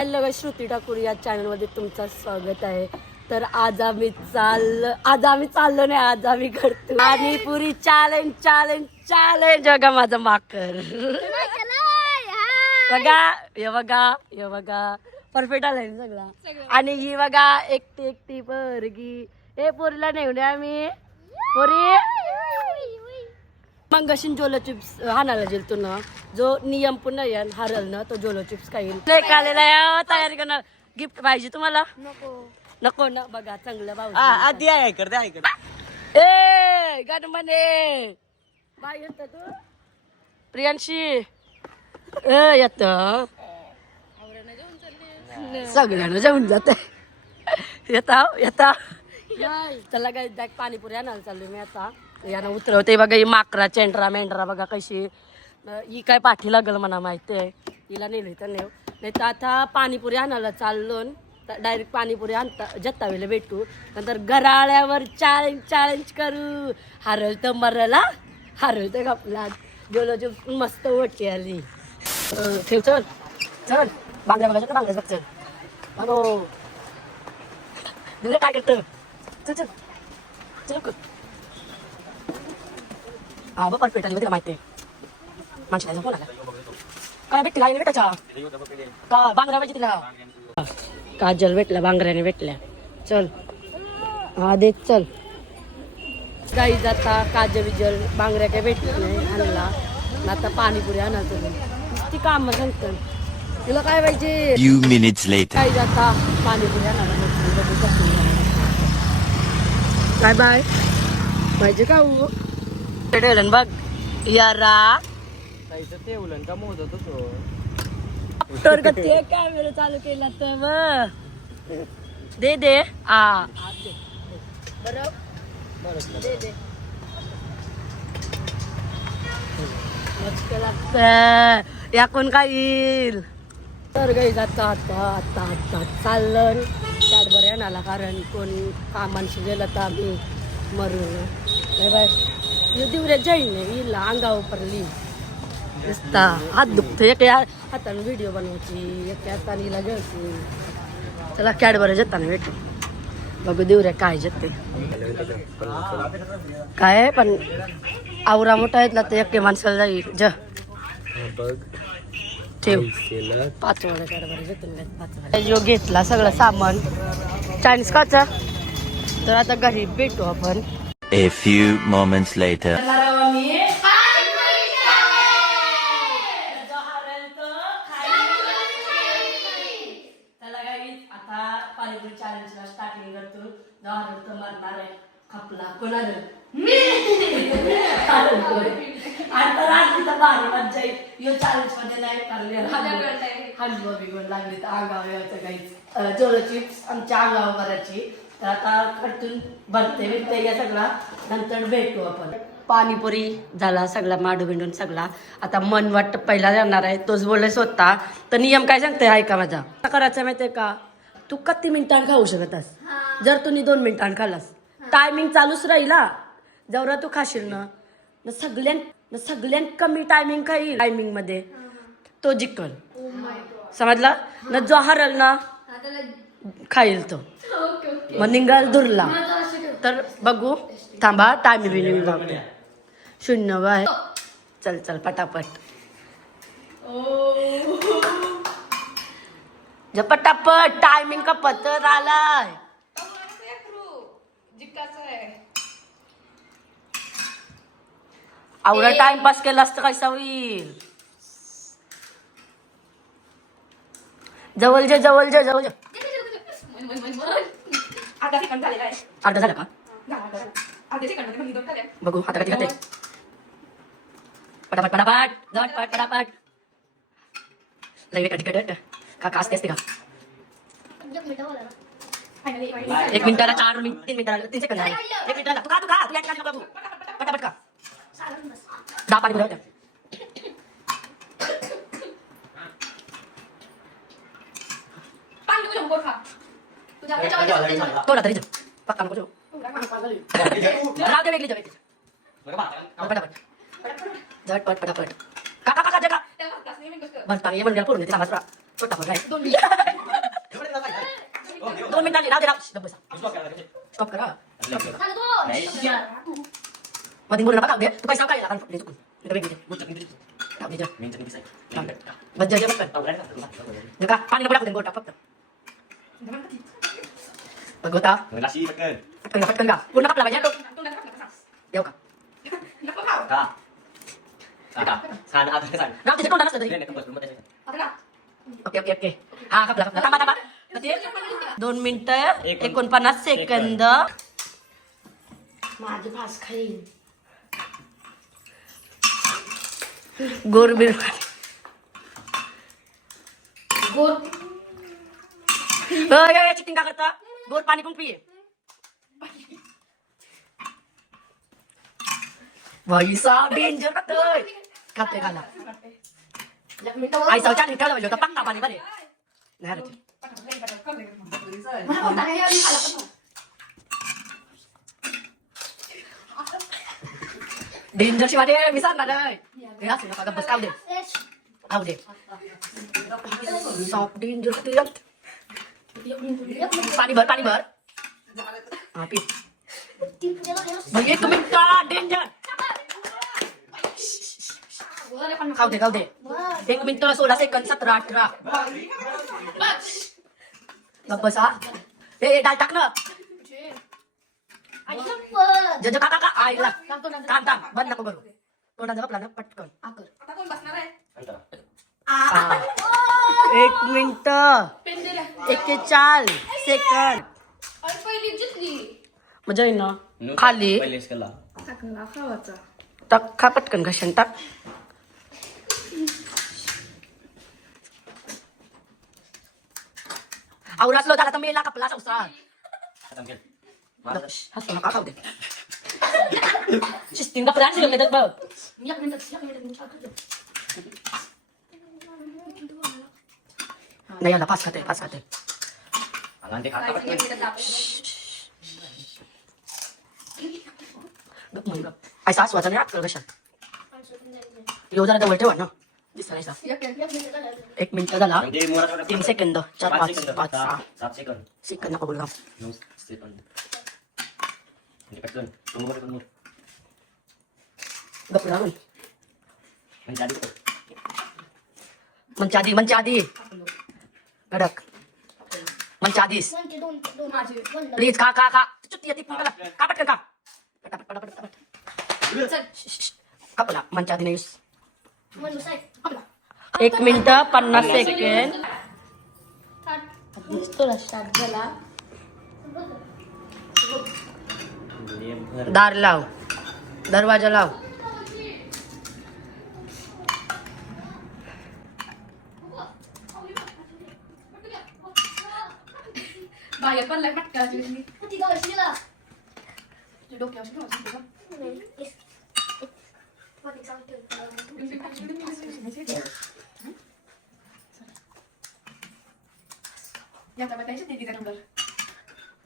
Hello Shruti Thakur या चॅनलमध्ये तुमचं स्वागत आहे. तर आज आम्ही चाललो नाही, आज आम्ही करतो पाणीपुरी चॅलेंज चॅलेंज चॅलेंज. बघा माझा माकर बघा, हे बघा परफेक्ट आलाय सगळा. आणि ही बघा एकटी एकटी पोरगी, हे पोरीला नेऊन आम्ही पोरी मग जोलो चिप्स हाणायला गेलतो ना. जो नियम पुन्हा हारल ना तो जोलो चिप्स खाईल. आलेला आहे, तयारी करणार. गिफ्ट पाहिजे तुम्हाला? नको ना. बघा चांगलं भाऊ ए गणमने बाय येत तू प्रियांशी येत सगळ्यांना जेवून जाते. येता चला काय पाणीपुरी आणायला चाललोय मी आता. यानं उतरवते बघा. ही माकरा चेंडरा मेंढरा बघा कशी. ही काय पाठी लागल मला माहिती आहे. हिला नेली तर नेऊ नाही तर आता पाणीपुरी आणायला चाललो. डायरेक्ट पाणीपुरी आणता जत्तावेला भेटू. नंतर गराळ्यावर चॅलेंज चॅलेंज करू. हरल तर मरला, हरल तर आपला गेलो मस्त ओटी आली. ठेव चल चल बांगड्या बघायचं बांगड्या बघ चल. अगो दुसरं काय करतं. चल चल चल. हा बघ परफेक्ट आली तुला माहिती आहे. माणसाला फोन आला काय भेटला भेटायचा का बांगड्या पाहिजे तिला. काजल भेटल्या बांगड्याने भेटल्या. चल हा देत चल. गाई जाता काजल विजल बांगड्या काय भेटत नाही आणला. आता पाणीपुरी आणायचं ती काम सांगतं तुला काय पाहिजे. काही जाता पाणीपुरी आणायला काय बाय पाहिजे का ठेवलं बघ यारा ते उलन का मोजत होतो. कॅमेरा चालू केला तर दे दे आ बरोबर दे दे. मस्त लागत या कोण काय येईल. तर काही जाता आता आता आता चाललं कॅडबरी आणायला. कारण कोण कामांशी गेलं तर आम्ही मरून नाही बाय. दिवऱ्यात जाईल नाही हिला अंगावर पडली दिसता. हात दुखतो एका हाताने व्हिडिओ बनवायची एका हाताने हिला घ्यायची. चला कॅडबरी जाताना भेटू. बघू दिवऱ्या काय जेते काय. पण आवरा मोठा आहेत ना तर एके माणसाला जाईल. ज ठेव 5 वाला कॅडबरी घेतून जो घेतला सगळं सामान चायनीज खायचा. तर आता घरी भेटू आपण. A few moments later. Panipuri चॅलेंजला स्टार्टिंग करतो. तो मरणार आहे खपला कोणाला आता रात्रीचा भारी मज्जा येईल. यो चॅलेंज मध्ये नाही करले हलवा बिगवण लागली तर अंगावर यायचं काही जोलो चिप्स आमच्या अंगावर करायची. तर आता खर्चून भरते भेटते या सगळा. नंतर भेटू आपण. पाणीपुरी झाला सगळा माडू बिंडून सगळा. आता मन वाटत पहिला जाणार आहे तोच बोलले स्वतः. तर नियम काय सांगते ऐका माझा. करायचं माहितीये का तू किती मिनिटांनी खाऊ शकतास. जर तुम्ही 2 मिनिटांनी खाल्लास टायमिंग चालूच राहिला जेवढा तू खाशील ना सगळ्यात कमी टायमिंग खाईल टायमिंग मध्ये तो जिंकल. समजला ना. जो हरल ना खाईल तो मग निघाल दुरला. तर बघू थांबा टायमिंग बिमिंग बघते. 0 बाय चल चल पटापट पटापट टायमिंग का पत्तर आलाय. आवडा टाइमपास केला असतं कसा होईल. जवळ जवळ अर्धा झाला का बघू आता कधी खाते. पटापट पटापट झटपट पटापट लई तिकट का असते का. 1 मिनिटाला 4 मिनिट 3 मिनिटाला 3 सेकंद 1 मिनिटाला तू खा पटापट का 10 पाणी पुरवत्या. थोडा तरी पक्का नको राहू दे वेगळी पटापट झटपट पटापट का भरता ये म्हणजे पूर्ण छोटा बघ आहे. 2 मिनिटांनी राहू दे राहू बस स्टॉप करा मध्ये मुलं नका दे तू पैसा काय लागणार फुटले चुकून बस जय बस नका पाणी नको टाकू गोटा फक्त बघ गोटा पटकन का पूर्ण कापला पाहिजे देऊ का राहू तिच्या तोंडात नसतं तरी ओके हा कापला थांबा 2 मिनिटं 49 सेकंद माझे भास खाईल गोरबीर गोर चिटिंग का करता गोर पाणी पण पिये भाई साहब डेंजर खाते खाला आई साव चाली ठेवलं पाहिजे होता पक्का पाणी बरे नाही डेंजर शिवाय दे मी सांगणार हे असं नका बस खाऊ दे सॉफ्ट डेंजर पाणी भर हा पी भाई 1 मिनिट डेंजर खाऊ दे 1 मिनिट 16 सेकंद 17 18 बस हा ए डाल टाक ना जज काका आईला काम बंद नको करू तोंडाचा आपला पटकन 1 मिनिट 41 सेकंद मजा येईल ना खाली टाक खा पटकन घशान टाक आवरातलो झाला तर मेला कापला संसार हसतो नका खाऊ दे शिस्तीन का प्राण शिकले बघ नाही आला पाच खाते ऐसा आसवाचा नाही आटकल कशात येऊ जरा जवळ ठेवा ना दिसला नाही 1 मिनिट झाला 3 सेकंद 4 5 6 सेकंद नको बोलला गप्प राहून मंचा आधी कडक मंचा आधीस प्लीज खा चुट्टी येते का पटकन का कपला मंचा आधी नाही 1 मिनिट 50 सेकंड दार लाव दरवाजा लाव बाहेर पण लय पटका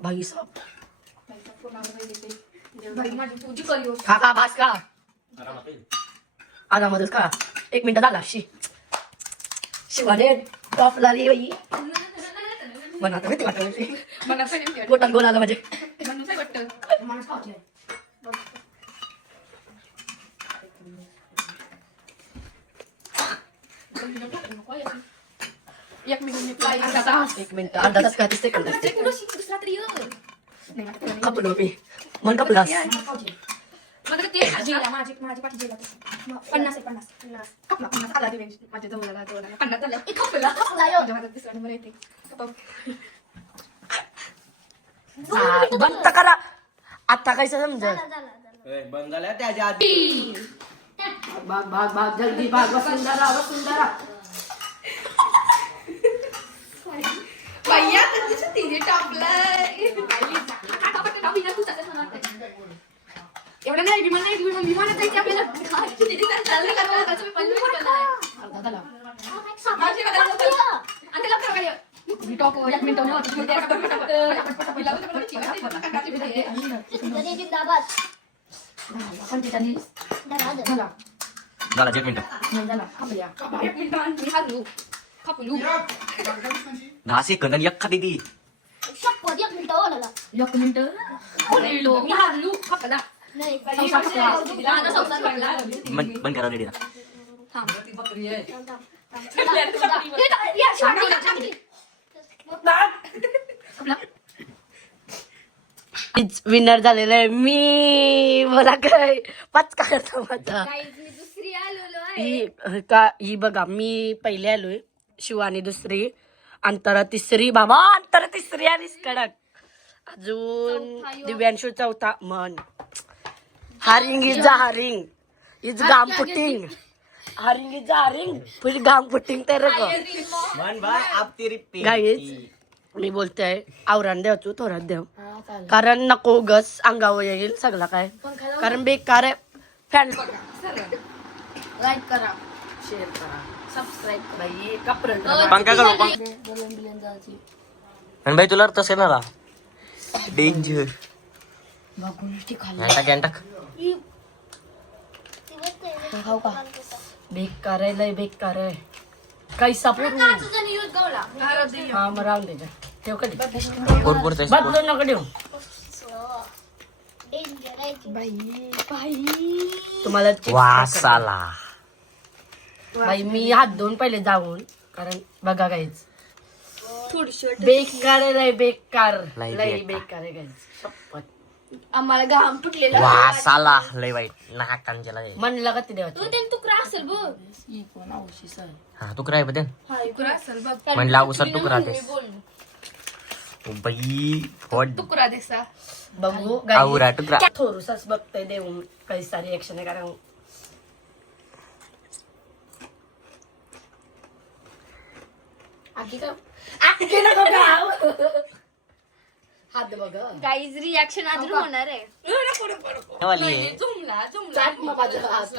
भाई साहब खा भास का आरामच का 1 मिनिट झाला शिवाने टॉपला रे बाई बनाता माहिती वाटत पोटात गोल आला म्हणजे एक मिनिट अर्धा तास का 30 सेकंद कपलो मी मन कपलास माझी पाठी गेला 50 कपला 50 आला दिवे माझ्या जवळला 50 झाला एक कपला दुसरा नंबर येते बंद करा आता काय समजल बंद झाल्या त्याच्या आधी भाग जल्दी भाग वसुंधरा भैया तुझी तिने टाकलंय एवढं नाही विमानात जायचं आपल्याला झाला 1 मिनिट मी हारलो खपलू 10 सेकंद आणि एक खाती ती शपथ 1 मिनिट ओलाला 1 मिनिट ओलेलो मी हारलू खपला नाही संसार खपला. माझा संसार पडला बंद करा रेडी विनर झालेलं आहे मी. मला काय पचका करतो माझा. मी दुसरी आलेलो आहे ही बघा मी पहिले आलोय, शिवानी दुसरी, अंतरा तिसरी, बाबा अंतरा तिसरी आणि कडक अजून दिव्यांशू चौथा. मन हारिंग इज हारिंग इज गाम पुटिंग, हारिंग इज हारिंग फिर गाम पुटिंग तर मन भाई आप तेरी गाईज मी बोलते आवरण देव तू थोड्यात देव, कारण नको गस अंगावर येईल सगळं काय, कारण बेकार आहे. फॅन लाईक करा शेअर करा सबस्क्राईब करा. हे कपडे पंखा करू आणि भाई तुला तसे ना डेंजर टाक खाऊ का? बेकार आहे, लय बेकार आहे. कैसा पूर्ण हा मग राहून दे. ठेव कधी बदलू नका देऊ. तुम्हाला chips वासाला बाई मी हात धुवून पहिले जाऊन, कारण बघा काहीच थोडीशी बेकार आहे, लय बेकार लय लय बेकार. बेकार आहे गाईज. शपथ आम्हाला घाम फुटलेला वासाला लय वाईट नाकांच्याला म्हणलं का ते देवाचं. त्याला तुकडा असेल बघ हा तुकरा आहे बदल तुकडा असेल बघ म्हणला उसर तुकरा देस बाई फोड तुकडा देसा बघू आवरा तुकरा थोडसच बघतोय देऊन कैसा रिएक्शन आहे, कारण आखी नको गाव. हात बघ गाईज रिॲक्शन अजून होणार आहे वाली आहे चाट मग माझा हात.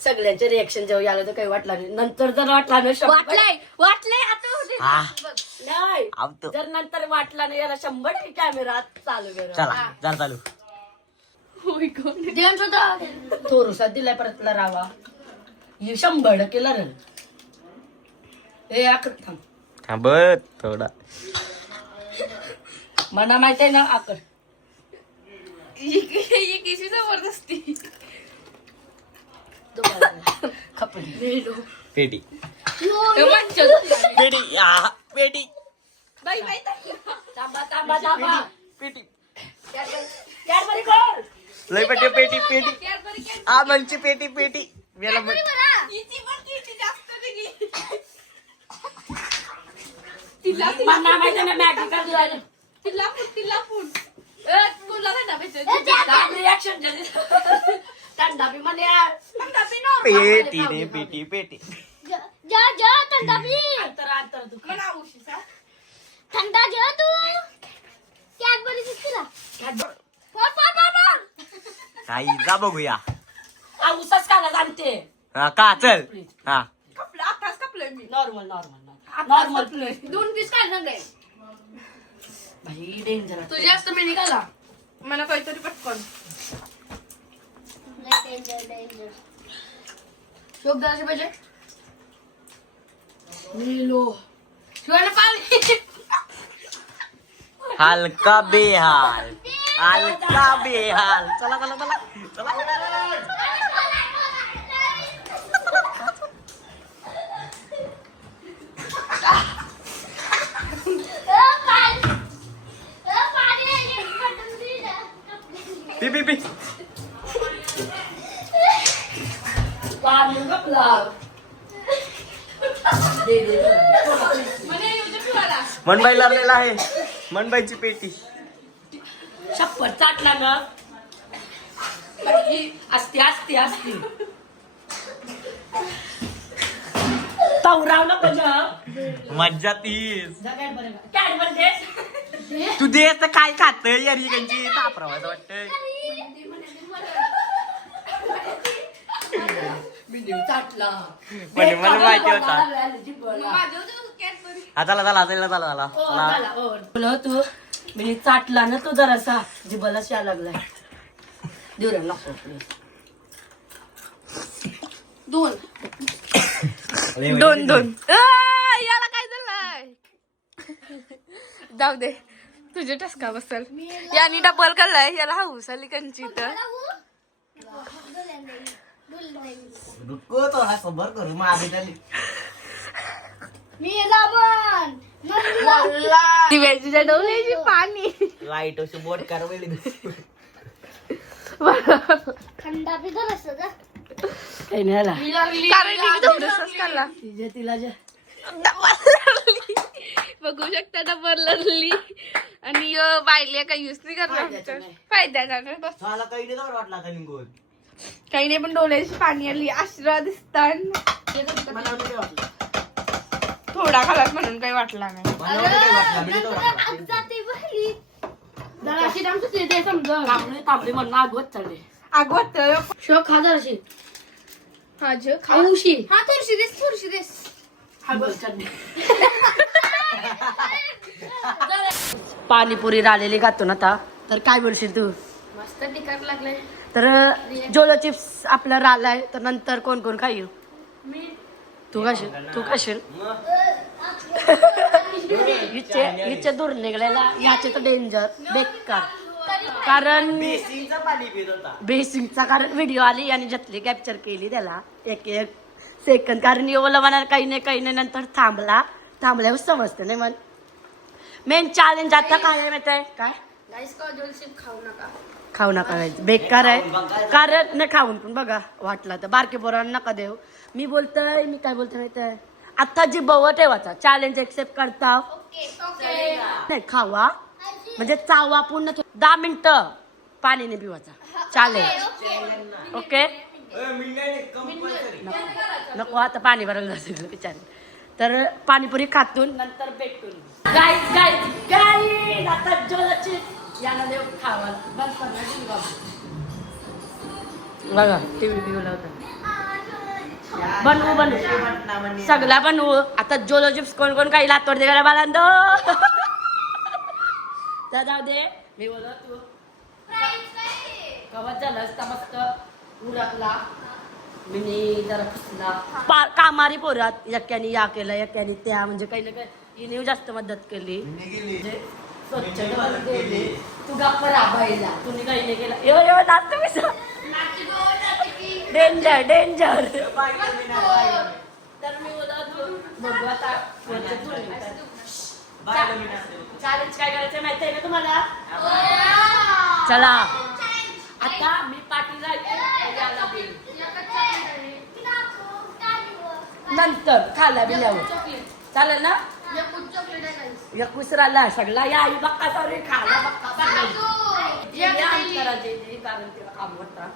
सगळ्यांचे रिएक्शन जेव्हा आलं तर काही वाटलं नाही, नंतर जर वाटला नाही वाटलंय आता होते हा नाही आवतो जर नंतर वाटला नाही याला 100% कॅमेरा चालू करा. चला जरा चालू थोडसा दिलाय परत रावा 100% रण हे आकड थांब थांबत थोडा मला माहित आहे ना आकड जबरदस्ती खपली पेटी पेटी पेटी आ पेटी थांबा थांबा थांबा पेटी कॅडबरी कोण लय पेटी पेटी पेटी आ म्हणजे पेटी पेटी मेला मला माहित आहे ना मॅगी का दिला रिॲक्शन थंडा बी म्हणे पेटी रे पेटी पेटी जा ठंडा पी अंतर तू ठंडा जा तू कॅडबरी दिसला काही जा बघूया उसाच काला जाणते हा का चल हा normal normal normal plate 2 piece काढणार आहे भाई डेंजर तू जास्त मी निघाला मला काहीतरी पटकन शोक द्यायचे पाहिजे नीलो शिवायला पाणी हलका बेहाल हलका बेहाल चला चला चला चला पी पी पी पाणी गपला दे दे मनबाई लागलेला आहे मनबाईची पेटी शपथ चाटला ना असते असते असते तवराव नको ना मज्जा तीस कॅडबरी देस तू दे तर काय खात यार त्यांची तापरावायचं वाटतंय चाटला पण मला माहिती होता हा चला चला चला चला चला बोला तू मी चाटला ना तू जरासा जिबला शा लागलाय देऊ नको प्लीज दोन याला काय झालंय जाऊ दे तुझे टसका बसल यानी डबल करलाय याला हाऊस आली कंची तर रुको थोडा सबर करू मग आधी झाली मी लावण दिव्याची जडवण्याची पाणी लाईट अशी बोट कार वेळी थंडा पिझ्झा असतं का काही नाही आला कारण की थोडंसंच खाल्ला तिचे तिला जे बघू शकता डबल लढली आणि बायले काही युज नाही करणार फायद्याचा नाही बस मला काही नाही तर वाटला आता निघून काही नाही पण डोळ्याची पाणी आली आशीर्वाद दिसतान मला नाही वाटलं थोडा खालास म्हणून काही वाटला नाही मला नव्हतं काही वाटलं मी तर वाटला जाते बाई जरा अशी आमचं ते समजा तांबडी म्हणून आगवत चालले अगोदर शोक खा जरा अशी माझं खाऊशी हा थोडीशी देस पाणीपुरी राहिलेली खातो ना आता तर काय बोलशील तू मस्त तिखट लागले तर जोलो चिप्स आपला राहिलाय तर नंतर कोण कोण खाईल तू खाशील हिचे दूर निघालेला याचे तर डेंजर बेकार कारण बेसिनचं पाणी पित होता बेसिंगचा कारण व्हिडिओ आली आणि जतली कॅप्चर केली त्याला एक एक सेकंद कारण येवला म्हणा काही नाही नंतर थांबल्यावर समजते नाही मन मेन चॅलेंज आता काय आहे माहिती आहे काय गाईस का जोलशिप खाऊ नका खाऊ नका गायचं. बेकार आहे कारण न खाऊन पण बघा वाटला तर बारके पोरांना नका देऊ मी काय बोलतोय माहिती आहे आता जी बव ठेवायचा चॅलेंज एक्सेप्ट करता नाही खावा म्हणजे चावा पूर्ण 10 मिनिटं पाणीने पिवायचा चॅलेंज ओके नको आता पाणी भरायला जायचं विचार तर पाणीपुरी खातून नंतर भेटून गाईज आता जोलाची याला देऊ खावा बंद करणार बघा टीव्ही बिव्ही लावता बनवू सगळा बनवू आता जोलो चिप्स कोण काही लातोड दे गेला बालांदो तर जाऊ दे मी बोलत तू कवच झालं असता मस्त उरकला मी जरा फसला कामारी पोरात एक्याने या केलं एक्याने त्या म्हणजे काही ना काही हिने जास्त मदत केली म्हणजे स्वच्छ केली तू गप्प राबायला तुम्ही काही नाही केलं एवढं नाचतो मी डेंजर तर मी बोलत बघू आता चॅलेंज काय करायचं माहिती आहे ना तुम्हाला चला आता मी पाठीला नंतर खाला बिल्यावर चालेल ना एक विसरायला सगळा या आई बक्का सॉरी खाला बक्का कारण तिला काम होता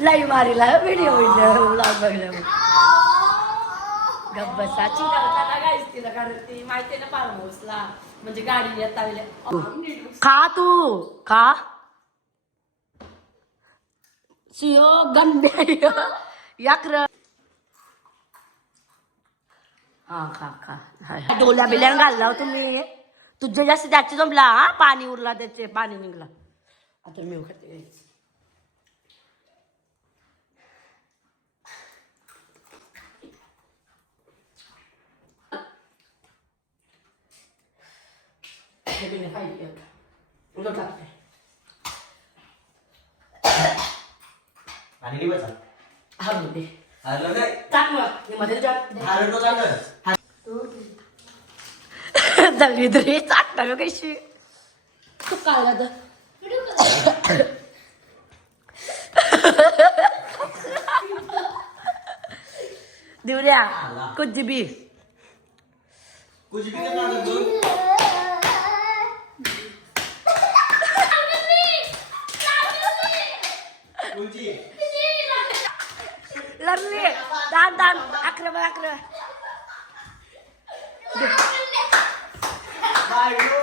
लाई मारीला व्हिडिओ बघल्यावर गब्बसा चिडवताना गायच तिला कारण ती माहिती ना फार्म हाऊसला म्हणजे गाडी येता खा तू खा शियो गंडे याक्र हा खा डोल्या बिल्यान घालला तुम्ही तुझे जास्त त्याची जमला हा पाणी उरला त्याचे पाणी निघला आता मी खाते आणि बसा हरलो दे हरलो काय टाक मग मध्ये हरलो चाललं जगली तरी चाटणार का कशी तू काय गात दिवऱ्या कुछ बी कुछ भी करना दो कुंची लरली दान अकरा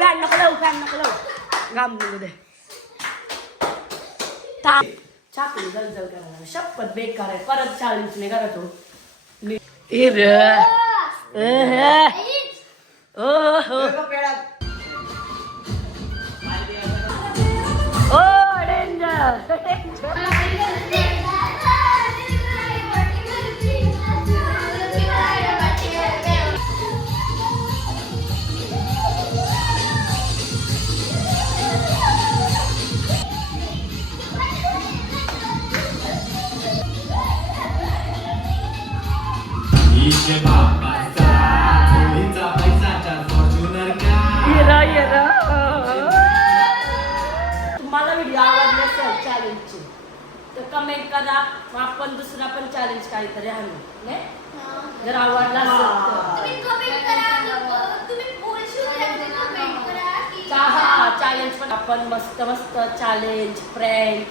फॅन नको लावू घाम निघू दे छापली जलजल करायला शपथ बेकार आहे परत चॅलेंज नाही करायचो ओ डेंजर इथे बाप्पाचा मुलीचा पैसाचा फॉर्च्युनर का तुम्हाला व्हिडिओ आवडले असेल चॅलेंजचे तर कमेंट करा मग आपण दुसरा पण चॅलेंज काहीतरी आणू नाही जर आवडला असेल तर तुम्ही कमेंट करा तुम्ही बोलशील कमेंट करा की चॅलेंज पण आपण मस्त मस्त चॅलेंज फ्रेंड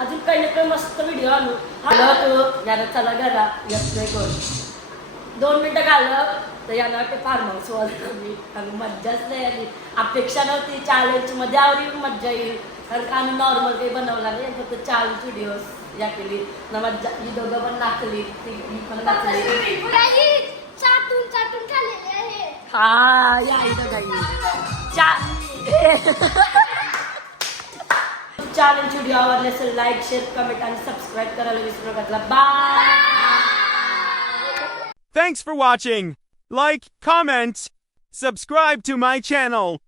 अजून काही ना काही मस्त व्हिडिओ आणू हॅलो तू याला चला घरा येत नाही कोण 2 मिनिटं घालव तर याला वाटते फार्म हाऊस वाला मी आणि मज्जाच नाही आली अपेक्षा नव्हती चॅलेंज मध्ये आवडी मज्जा येईल कारण का आम्ही नॉर्मल काही बनवला नाही फक्त चॅलेंज व्हिडिओज या केली ना मज्जा ही दोघं पण नाचली ती पण नाचली चाटून चाटून खाल्लेले आहे हा या इथं काही चॅलेंज व्हिडिओ आवडले असेल लाईक शेअर कमेंट आणि सबस्क्राईब करायला विसरू नका bye Thanks for watching. Like, comment, subscribe to my channel.